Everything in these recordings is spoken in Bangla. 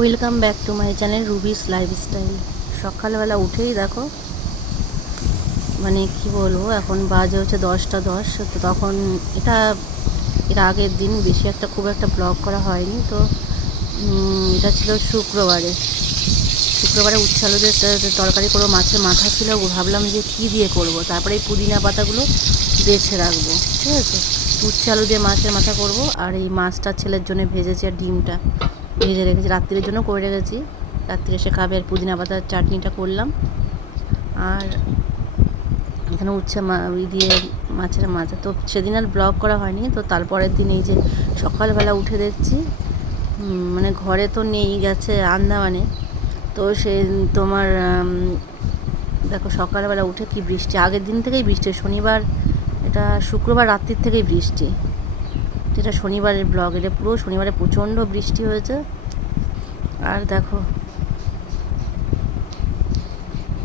Welcome back to my channel Rubi's lifestyle সকালবেলা উঠেই দেখো মানে কি বলব, এখন বাজে হচ্ছে দশটা দশ, তো তখন এটা এর আগের দিন বেশি একটা খুব একটা ব্লগ করা হয়নি, তো এটা ছিল শুক্রবারে। শুক্রবারে উচ্ছে আলু দিয়ে একটা তরকারি করব, মাছের মাথা ছিল, ভাবলাম যে কী দিয়ে করব, তারপরে এই পুদিনা পাতাগুলো বেছে রাখব, ঠিক আছে? উচ্ছে আলু দিয়ে মাছের মাথা করব, আর এই মাছটা ছেলের জন্য ভেজেছি আর ডিমটা। ভেজে রেখেছি, রাত্রির জন্য করে রেখেছি। রাত্রে এসে খাবে আর পুদিনা পাতার চাটনিটা করলাম। আর এখানে উচ্ছে ওই দিয়ে মাছের মাথা তো সেদিন আর ব্লগ করা হয়নি, তো তারপরের দিন এই যে সকালবেলা উঠে দেখছি মানে ঘরে তো নেই, গেছে আন্দামানে। তো সে তোমার দেখো সকালবেলা উঠে কি বৃষ্টি, আগের দিন থেকেই বৃষ্টি, শনিবার, এটা শুক্রবার রাত্রির থেকেই বৃষ্টি। যেটা শনিবারের ব্লগ এটা পুরো শনিবারে প্রচণ্ড বৃষ্টি হয়েছে। আর দেখো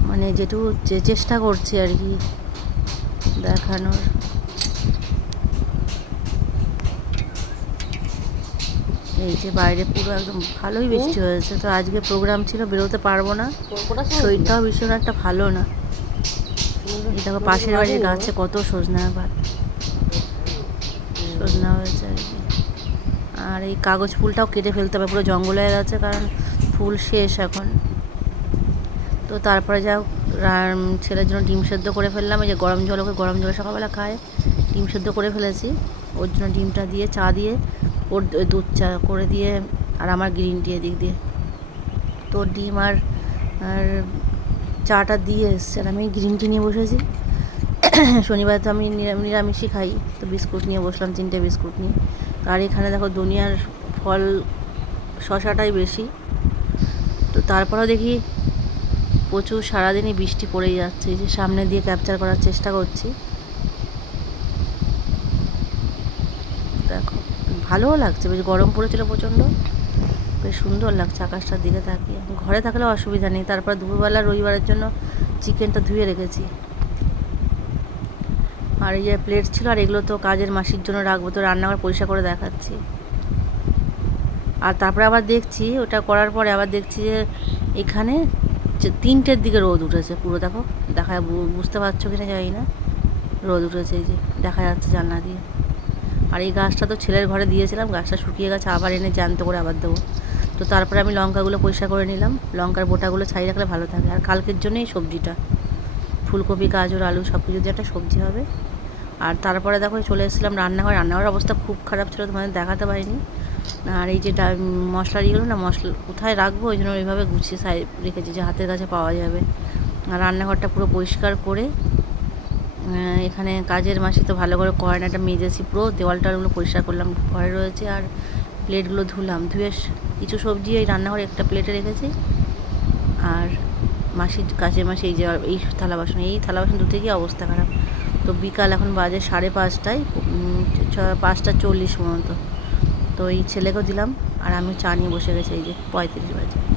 মানে যেটুকু যে চেষ্টা করছি আর কি দেখানোর। এই যে বাইরে পুরো একদম ভালোই বৃষ্টি হয়েছে। তো আজকে প্রোগ্রাম ছিল বেরোতে পারব না। শরীরটাও ভীষণ একটা ভালো না। এই দেখো পাশের বাড়ির গাছে কত সজনা পাত সজনা হয়েছে আর কি। আর এই কাগজ ফুলটাও কেটে ফেলতে হবে, পুরো জঙ্গল হয়ে গেছে কারণ ফুল শেষ এখন। তো তারপরে যা ছেলের জন্য ডিম সেদ্ধ করে ফেললাম, এই যে গরম জল ওকে গরম জল সকালবেলা খায়, ডিম সেদ্ধ করে ফেলেছি। ওর জন্য ডিমটা দিয়ে, চা দিয়ে, ওর দুধ চা করে দিয়ে, আর আমার গ্রিন টি এদিক দিয়ে। তো ডিম আর আর চাটা দিয়ে এসছে আর আমি গ্রিন টি নিয়ে বসেছি। শনিবার তো আমি নিরা- নিরামিষই খাই। তো বিস্কুট নিয়ে বসলাম, তিনটে বিস্কুট নিয়ে। আর এখানে দেখো দুনিয়ার ফল শশাটাই বেশি। তো তারপরেও দেখি প্রচুর সারাদিনই বৃষ্টি পড়েই যাচ্ছে। যে সামনে দিয়ে ক্যাপচার করার চেষ্টা করছি। দেখো, ভালোও লাগছে। বেশ গরম পড়েছিল প্রচণ্ড। বেশ সুন্দর লাগছে আকাশটার দিকে তাকিয়ে। ঘরে থাকলেও অসুবিধা নেই। তারপর দুপুরবেলা রবিবারের জন্য চিকেনটা ধুয়ে রেখেছি। আর এই যে প্লেট ছিল আর এগুলো তো কাজের মাসির জন্য রাখব, তো রান্নাঘর পরিষ্কার করে দেখাচ্ছি। আর তারপরে আবার দেখছি, ওটা করার পরে আবার দেখছি যে এখানে তিনটের দিকে রোদ উঠেছে, পুরো দেখো দেখা বুঝতে পারছ কিনা জানি না। রোদ উঠেছে এই যে, দেখা যাচ্ছে জানলা দিয়ে। আর এই গাছটা তো ছেলের ঘরে দিয়েছিলাম, গাছটা শুকিয়ে গেছে, আবার এনে জ্যান্ত করে আবার দেবো। তো তারপরে আমি লঙ্কাগুলো পরিষ্কার করে নিলাম, লঙ্কার বোটাগুলো ছাই রাখলে ভালো থাকে, আর কালকের জন্য এই সবজিটা। ফুলকপি, গাজর, আলু সব কিছু দিয়ে একটা সবজি হবে। আর তারপরে দেখো চলে এসেছিলাম রান্নাঘর। রান্নাঘরের অবস্থা খুব খারাপ ছিল, তোমাদের দেখাতে পারিনি। আর এই যে মশলার ইয়েগুলো না, মশলা কোথায় রাখব? ওই জন্য ওইভাবে গুছিয়ে সাই রেখেছি যে হাতের কাছে পাওয়া যাবে। আর রান্নাঘরটা পুরো পরিষ্কার করে এখানে কাজের মাসে তো ভালো করে কয়নাটা মেজেছি পুরো। দেওয়াল টেওয়ালগুলো পরিষ্কার করলাম, ঘরে রয়েছে। আর প্লেটগুলো ধুলাম। ধুয়ে কিছু সবজি এই রান্নাঘরে একটা প্লেটে রেখেছি। আর মাসির কাছে মাসে এই যে এই থালা বাসন, এই থালা বাসন ধুতে গিয়ে অবস্থা খারাপ। তো বিকাল এখন বাজে সাড়ে পাঁচটায় ছ- পাঁচটা চল্লিশ পর্যন্ত। তো এই ছেলেকেও দিলাম, আর আমি চা নিয়ে বসে গেছি এই যে পঁয়ত্রিশ বাজে।